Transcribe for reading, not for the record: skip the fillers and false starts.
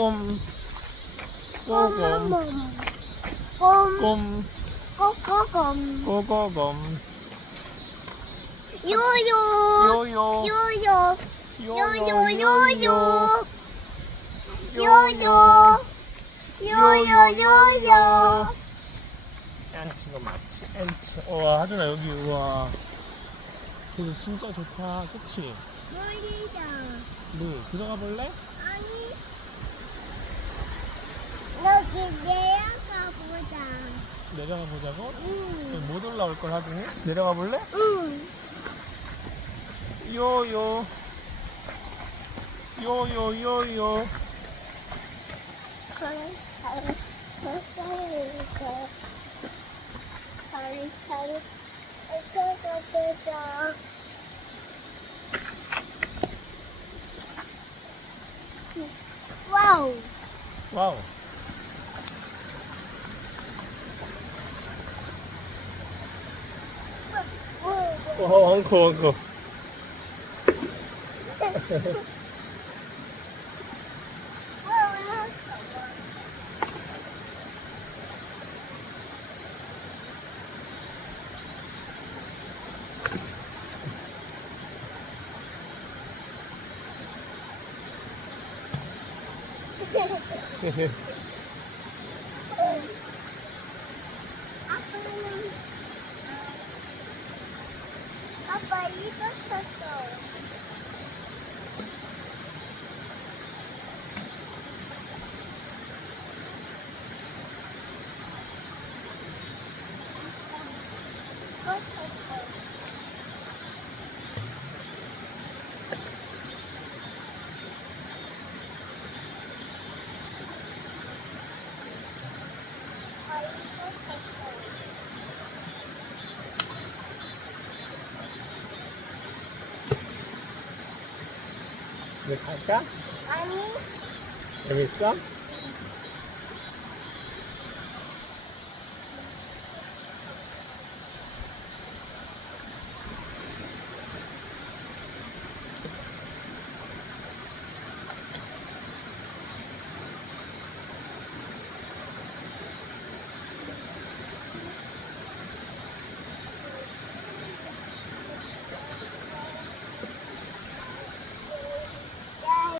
꼼, 꼬곰, 꼼, 꼬꼬곰 꼬거검, 요요 요요, 요요 요요, 요요 요요요요 엔치가 맞지? 엔치. 우와, 하준아, 여기, 우와. 계곡 진짜 좋다. 그치? 물이다. 물, 들어가 볼래? 아니 여기 내려가 보자. 내려가 보자고? 응. 여기 못 올라올 걸 하준이? 내려가 볼래? 응. 요요, 요요. 와우. 와우. 왕커. 아빠 이거 샀어. 이제 갈까? 아니 재밌어?